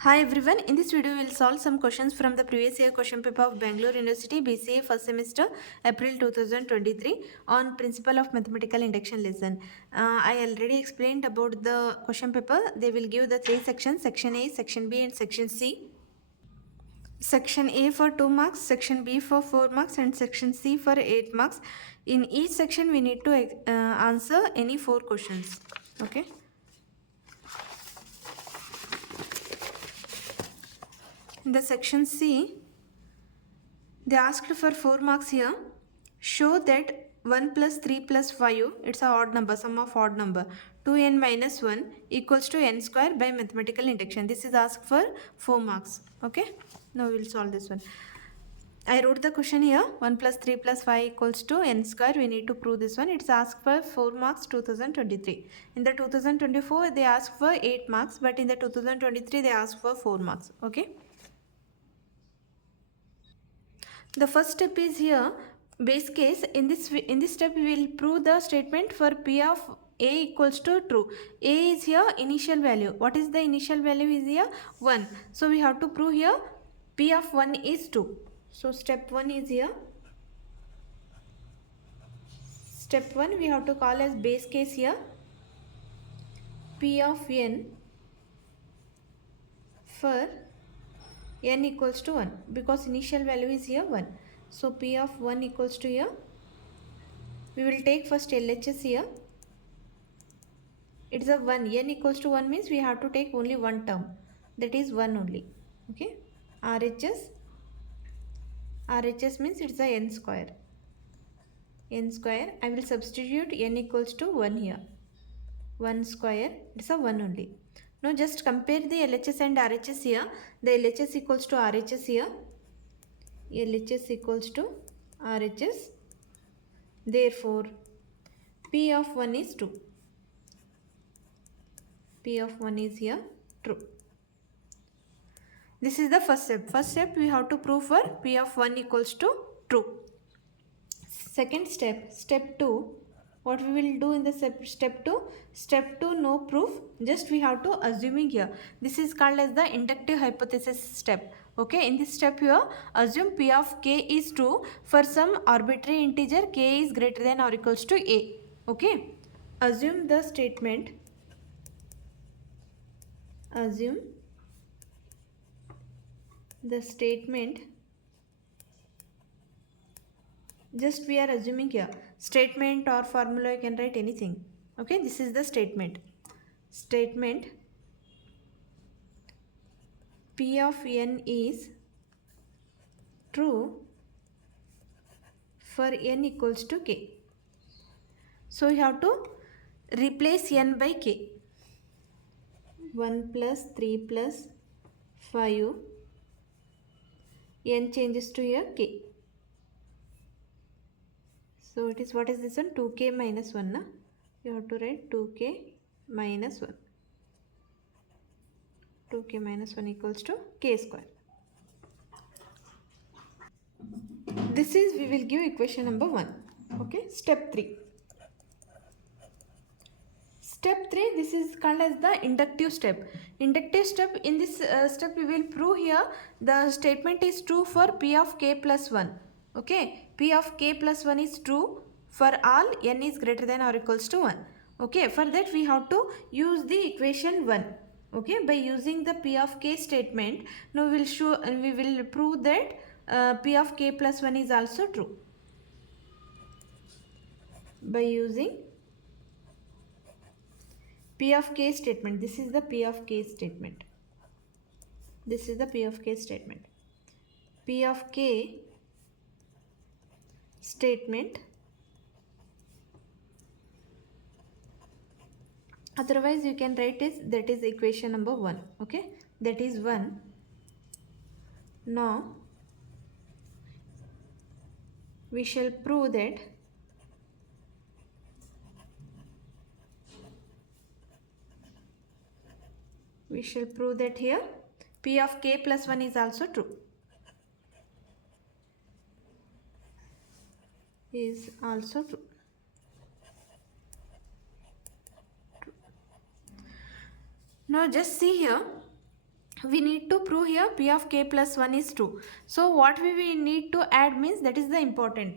Hi everyone, in this video we will solve some questions from the previous year question paper of Bangalore University BCA first semester April 2023 on principle of mathematical induction lesson. I already explained about the question paper. They will give the three sections, section A, section B and section C. Section A for 2 marks, section B for 4 marks and section C for 8 marks. In each section we need to answer any 4 questions. Okay. In the section C, they asked for 4 marks here. Show that 1 plus 3 plus 5, it's a odd number, sum of odd number, 2n minus 1 equals to n square by mathematical induction. This is asked for 4 marks. Okay. Now we will solve this one. I wrote the question here. 1 plus 3 plus 5 equals to n square. We need to prove this one. It's asked for 4 marks 2023. In the 2024 they asked for 8 marks, but in the 2023 they asked for 4 marks. Okay. The first step is here base case. In this step we will prove the statement for P of A equals to true. A is here initial value. What is the initial value is here 1. So we have to prove here P of 1 is 2. So step 1 is here. Step 1 we have to call as base case here. P of n for n equals to 1 because initial value is here 1. So P of 1 equals to here. We will take first LHS here. It's a 1. N equals to 1 means we have to take only one term. That is 1 only. Okay. RHS means it's a n square. N square. I will substitute n equals to 1 here. 1 square. It's a 1 only. Now just compare the LHS and RHS here. The LHS equals to RHS here. LHS equals to RHS. Therefore, P of 1 is 2. P of 1 is here true. This is the first step. First step we have to prove for P of 1 equals to true. Second step, step 2. What we will do in the step 2? Step 2 no proof. Just we have to assuming here. This is called as the inductive hypothesis step. Okay, in this step here, assume P of k is true for some arbitrary integer k is greater than or equals to a. Okay, assume the statement. Assume the statement. Just we are assuming here. Statement or formula you can write anything. Okay, this is the statement. Statement P of n is true for n equals to k. So you have to replace n by k. 1 plus 3 plus 5. N changes to here k. So it is, what is this one? 2k minus 1. Na? You have to write 2k minus 1. 2k minus 1 equals to k square. This is, we will give equation number 1. Okay, step 3. Step 3, this is called as the inductive step. Inductive step, in this step we will prove here the statement is true for P of k plus 1. Okay, P of k plus 1 is true for all n is greater than or equals to 1. Okay, for that we have to use the equation 1. Okay, by using the P of k statement, now we will prove that P of k plus 1 is also true. By using P of k statement. This is the P of k statement. This is the P of k statement. P of k statement. Otherwise you can write it, that is equation number 1. Okay, that is 1. Now we shall prove that here P of k plus 1 is also true. Is also true. Now just see here, we need to prove here p of k plus 1 is true. So what we need to add means, that is the important.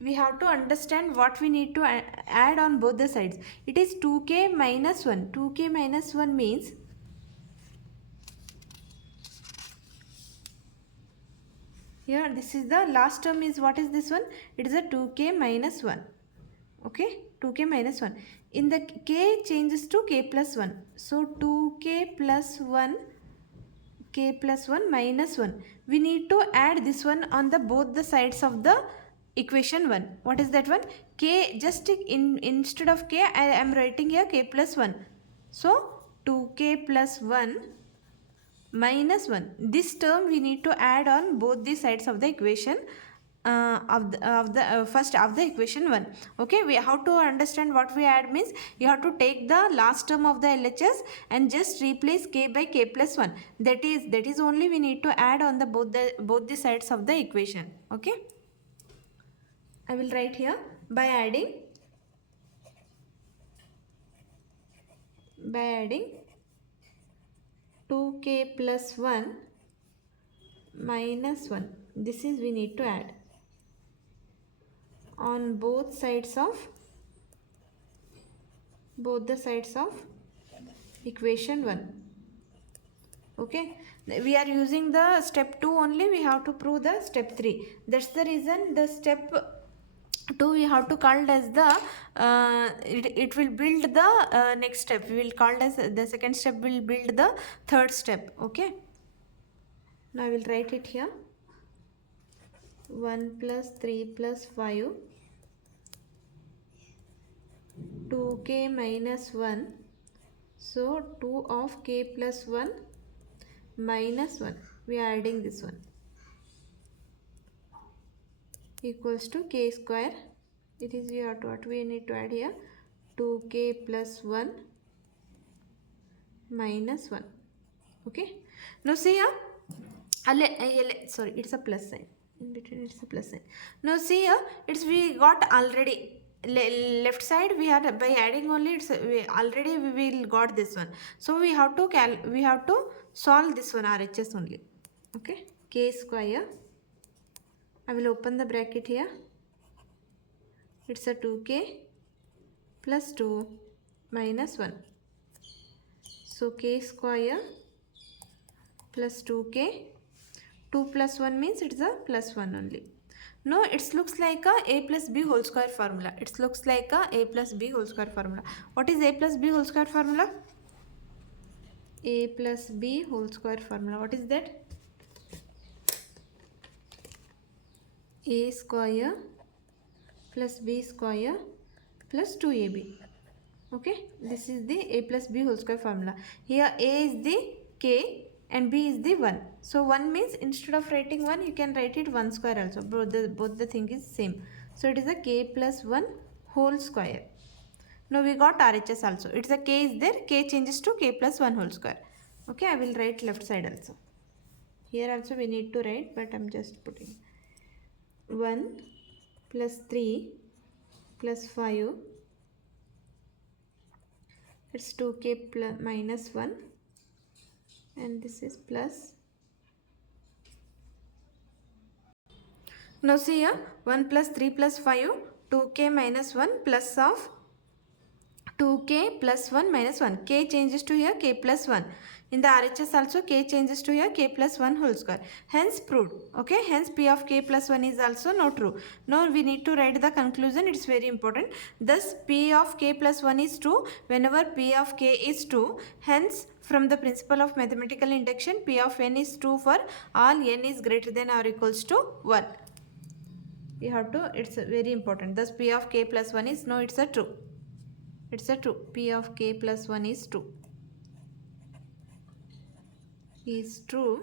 We have to understand what we need to add on both the sides. It is 2k minus 1. 2k minus 1 means, here this is the last term is, what is this one? It is a 2k minus 1. Okay, 2k minus 1. In the k changes to k plus 1. So 2k plus 1, k plus 1 minus 1. We need to add this one on the both the sides of the equation 1. What is that one? K, just instead of k I am writing here k plus 1. So 2k plus 1 minus 1. This term we need to add on both the sides of the equation first of the equation 1. Okay, we have to understand what we add means, you have to take the last term of the LHS and just replace k by k plus 1. That is only we need to add on the both the sides of the equation. Okay, I will write here, by adding 2k plus 1 minus 1. This is we need to add on both the sides of equation 1. Okay, we are using the step 2 only, we have to prove the step 3. That's the reason the step 2 we have to call as the it will build the next step. We will call as the second step will build the third step. Okay, now I will write it here, 1 plus 3 plus 5, 2k minus 1. So 2 of k plus 1 minus 1, we are adding this one, equals to k square. It is what we need to add here, 2k plus 1 minus 1. Okay, now see here, sorry, it's a plus sign in between, it's a plus sign. Now see here, it's we got already left side, we are by adding only, it's already we will got this one. So we have to solve this one RHS only. Okay, k square, I will open the bracket here, it's a 2k plus 2 minus 1. So k square plus 2k, 2 plus 1 means it's a plus 1 only. No, it looks like a plus b whole square formula. It looks like a plus b whole square formula. What is a plus b whole square formula? A plus b whole square formula. What is that? A square plus b square plus 2ab. Okay, this is the a plus b whole square formula. Here a is the k and b is the 1. So 1 means, instead of writing 1, you can write it 1 square also. Both the thing is same. So it is a k plus 1 whole square. Now we got RHS also. It's a k is there, k changes to k plus 1 whole square. Okay, I will write left side also. Here also we need to write, but I'm just putting 1 plus 3 plus 5. It's 2k plus minus 1. And this is plus. Now see here, 1 plus 3 plus 5, 2k minus 1 plus of 2k plus 1 minus 1. K changes to here k plus 1. In the RHS also k changes to here k plus 1 whole square. Hence proved. Okay, hence p of k plus 1 is also not true. Now we need to write the conclusion. It's very important. Thus p of k plus 1 is true whenever p of k is true. Hence from the principle of mathematical induction, p of n is true for all n is greater than or equals to 1. We have to, it's very important. Thus p of k plus 1 is, no, it's a true. It's a true. P of k plus 1 is true. Is true.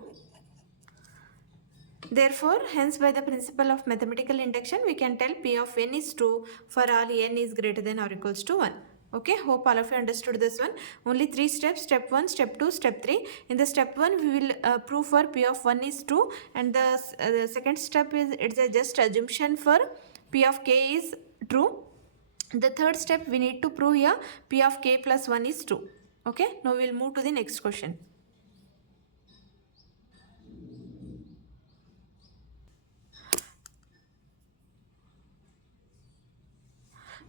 Therefore, hence by the principle of mathematical induction, we can tell p of n is true for all n is greater than or equals to 1. Okay, hope all of you understood this one. Only 3 steps, step 1, step 2, step 3. In the step 1, we will prove for p of 1 is true, and the second step is, it's a just assumption for p of k is true. The third step, we need to prove here p of k plus 1 is true. Okay, now we will move to the next question.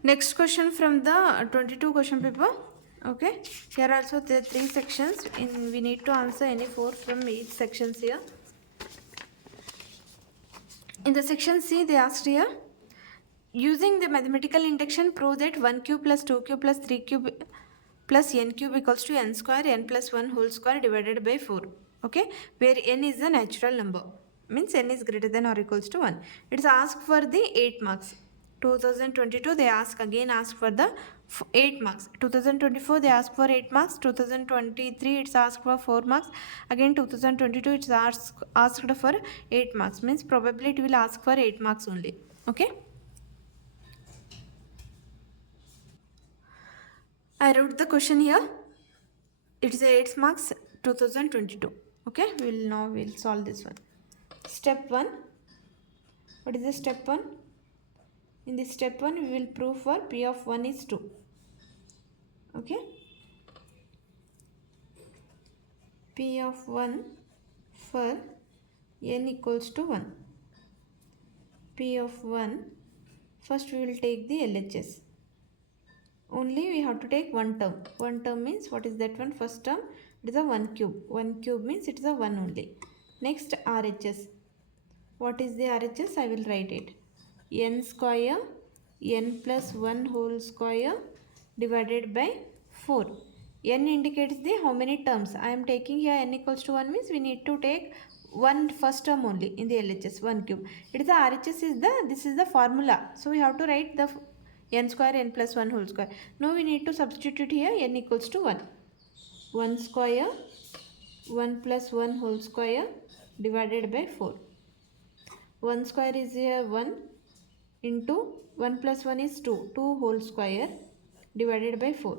Next question from the 22 question paper. Okay, here also there are 3 sections. We need to answer any 4 from each sections here. In the section C, they asked here, using the mathematical induction, prove that 1 cube plus 2 cube plus 3 cube plus n cube equals to n square, n plus 1 whole square divided by 4. Okay, where n is the natural number, means n is greater than or equals to 1. It's asked for the 8 marks. 2022 they ask for the 8 marks. 2024 they ask for 8 marks. 2023 it's asked for 4 marks. Again 2022 it's asked for 8 marks, means probably it will ask for 8 marks only. Okay, I wrote the question here. It's 8 marks 2022. Okay, we'll solve this one. Step 1. What is the step 1? In this step 1 we will prove for p of 1 is 2. Okay, p of 1 for n equals to 1. P of 1, first we will take the LHS. Only we have to take one term. One term means what is that one? First term, it is a 1 cube. 1 cube means it is a 1 only. Next RHS. What is the RHS? I will write it. N square, n plus 1 whole square divided by 4. N indicates the how many terms. I am taking here n equals to 1 means we need to take one first term only in the LHS, 1 cube. It is the RHS is this is the formula. So we have to write the n square, n plus 1 whole square. Now we need to substitute here n equals to 1. 1 square, 1 plus 1 whole square divided by 4. 1 square is here 1 into 1 plus 1 is 2. 2 whole square divided by 4.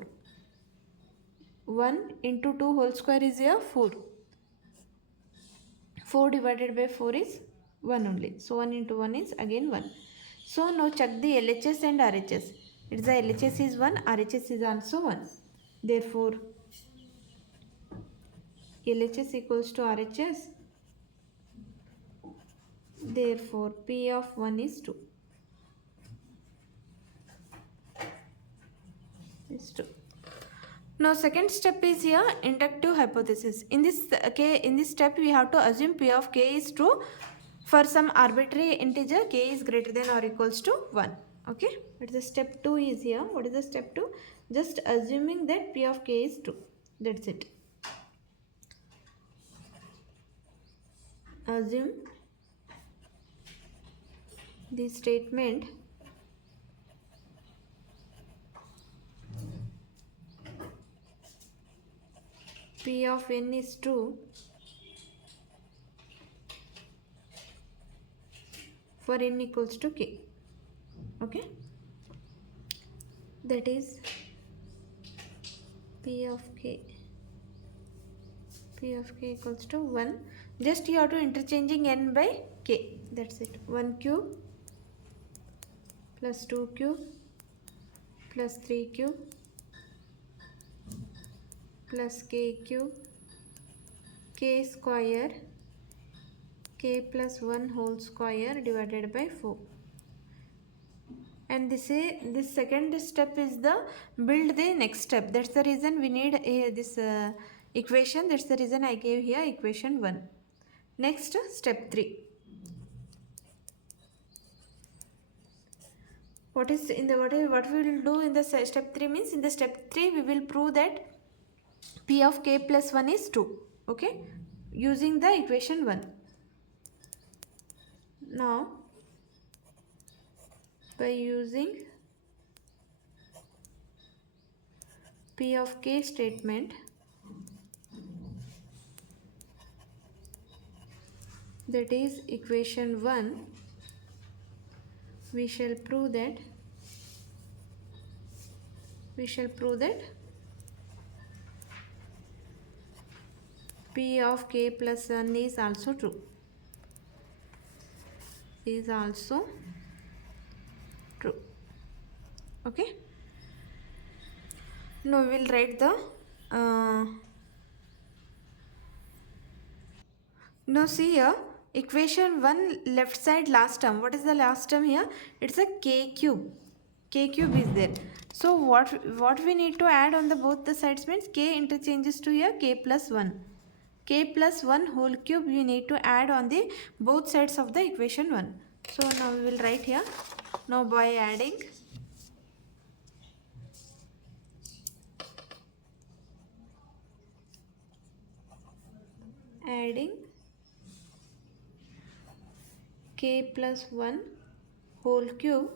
1 into 2 whole square is here 4. 4 divided by 4 is 1 only. So 1 into 1 is again 1. So now check the LHS and RHS. It's the LHS is 1, RHS is also 1. Therefore, LHS equals to RHS. Therefore, P of 1 is 2. Is 2. Now second step is here inductive hypothesis. In this step we have to assume P of k is true for some arbitrary integer k is greater than or equals to 1. Okay, but the step 2 is here. What is the step 2? Just assuming that P of k is true. That's it. Assume the statement P of n is true for n equals to k. Okay, that is P of k equals to 1. Just you have to interchanging n by k. That's it. 1 cube plus 2 cube plus 3 cube plus k cube, k square, k plus 1 whole square divided by 4. And this second step is the build the next step. That's the reason we need this equation. That's the reason I gave here equation 1. Next, step 3. What we will do in the step 3 means, in the step 3 we will prove that P of k plus 1 is 2. Okay, using the equation 1. Now by using P of k statement, that is equation 1, we shall prove that P of k plus 1 is also true. Is also true. Okay. Now we will write the now see here equation 1 left side last term. What is the last term here? It's a k cube. k cube is there. So what we need to add on the both the sides means k interchanges to here k plus 1. K plus 1 whole cube we need to add on the both sides of the equation 1. So now we will write here. Now by adding k plus 1 whole cube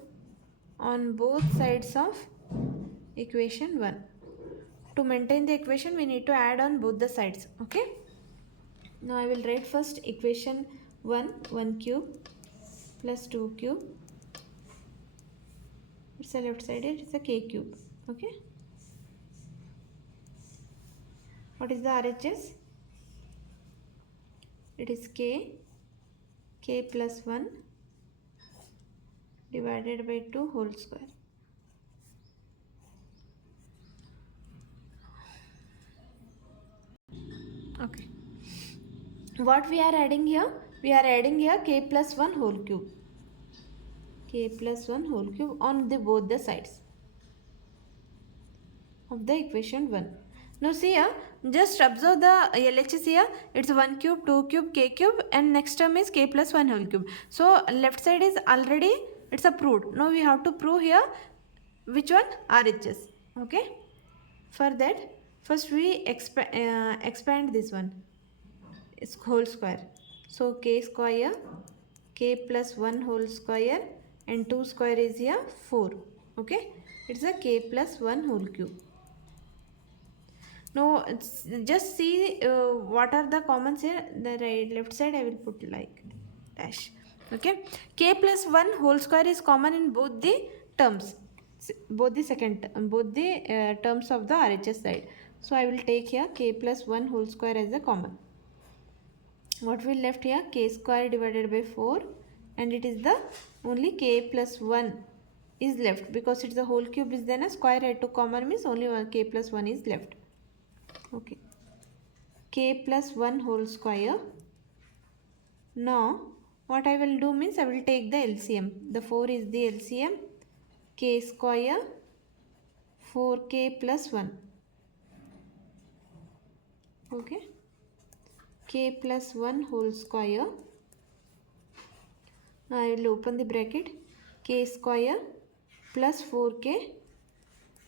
on both sides of equation 1. To maintain the equation we need to add on both the sides. Okay. Now I will write first equation 1 cube plus 2 cube. It's a left side, it's a k cube. Okay. What is the RHS? It is k plus 1 divided by 2 whole square. Okay. What we are adding here? We are adding here k plus 1 whole cube. K plus 1 whole cube on the both the sides of the equation 1. Now see here, just observe the LHS here. It's 1 cube, 2 cube, k cube, and next term is k plus 1 whole cube. So left side is already, it's approved. Now we have to prove here which one? RHS. Okay. For that, first we expand this one. It's whole square. So k square, k plus 1 whole square, and 2 square is here 4. Okay. It's a k plus 1 whole cube. Now just see what are the commons here. The left side I will put like dash. Okay. K plus 1 whole square is common in both the terms, both the terms of the RHS side. So I will take here k plus 1 whole square as a common. What will left here? K square divided by 4, and it is the only k plus 1 is left because it's a whole cube is then a square add to common means only one k plus 1 is left. Okay. K plus 1 whole square. Now what I will do means I will take the LCM. The 4 is the LCM. K square 4k plus 1. Okay. K plus 1 whole square. Now I will open the bracket. K square plus 4k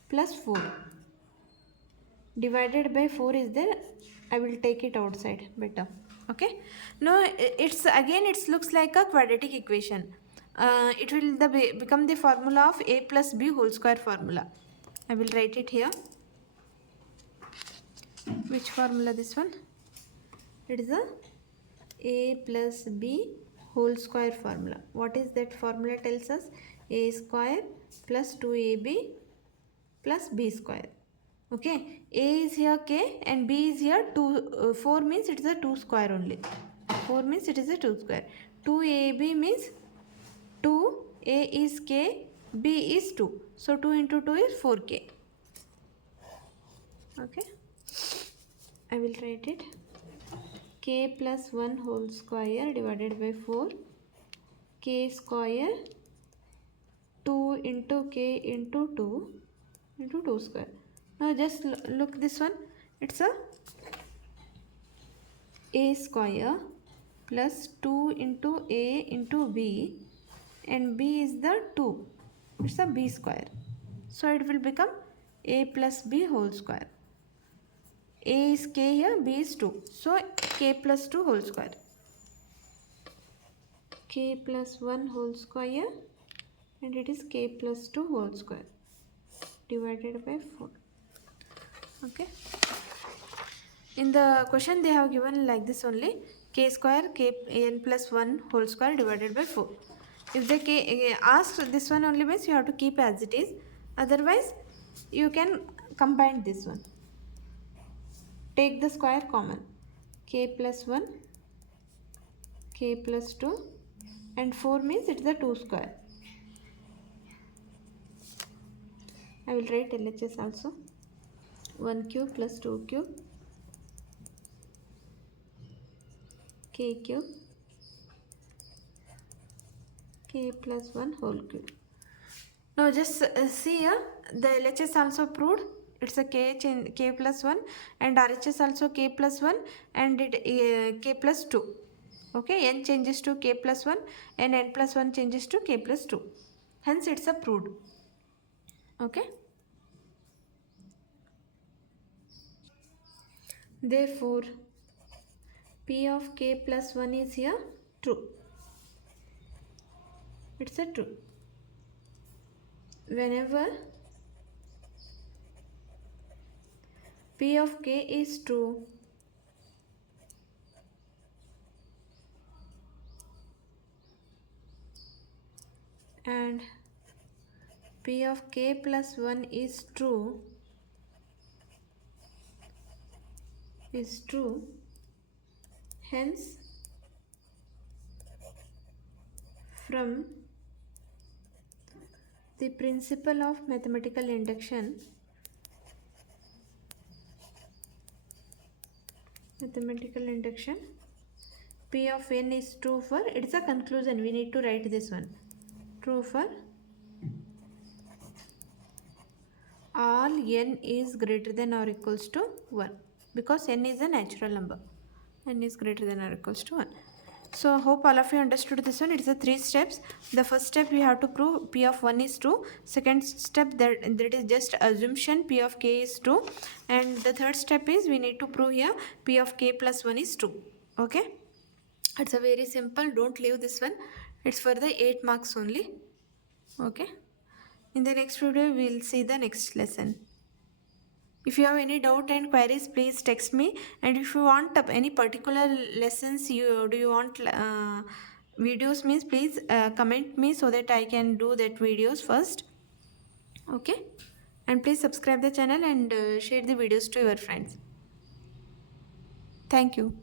plus 4 divided by 4 is there. I will take it outside better. Okay. Now it's again it looks like a quadratic equation. It will become the formula of a plus b whole square formula. I will write it here. Which formula? This one. It is a plus b whole square formula. What is that formula? Tells us a square plus 2ab plus b square. Okay, a is here k and b is here 2. 4 means it is a 2 square only. 4 means it is a 2 square. 2ab means 2, a is k, b is 2. So 2 into 2 is 4k. Okay, I will write it. K plus 1 whole square divided by 4. K square 2 into k into 2 into 2 square. Now just look this one. It's a square plus 2 into a into b, and b is the 2. It's a b square. So it will become a plus b whole square. A is k here, b is 2. So k plus 2 whole square. K plus 1 whole square, and it is k plus 2 whole square divided by 4. Okay. In the question they have given like this only, k square k n plus 1 whole square divided by 4. If they ask this one only means you have to keep as it is. Otherwise you can combine this one. Take the square common. K plus 1, k plus 2, and 4 means it's the 2 square. I will write LHS also. 1 cube plus 2 cube, k cube, k plus 1 whole cube. Now just see here, the LHS also proved. It's a k plus 1, and RHS also k plus 1, and it k plus 2. Okay, n changes to k plus 1 and n plus 1 changes to k plus 2. Hence it's a proved. Okay. Therefore, p of k plus 1 is here true. It's a true. Whenever p of k is true, and p of k plus 1 is true, hence from the principle of mathematical induction, p of n is true for, it's a conclusion, we need to write this one, true for all n is greater than or equals to 1, because n is a natural number, n is greater than or equals to 1. So hope all of you understood this one. It's a 3 steps. The first step we have to prove p of 1 is true. Second step that is just assumption p of k is true. And the third step is we need to prove here p of k plus 1 is true. Okay. It's a very simple. Don't leave this one. It's for the 8 marks only. Okay. In the next video we will see the next lesson. If you have any doubt and queries, please text me. And if you want any particular lessons, you want videos means, please comment me so that I can do that videos first. Okay. And please subscribe the channel and share the videos to your friends. Thank you.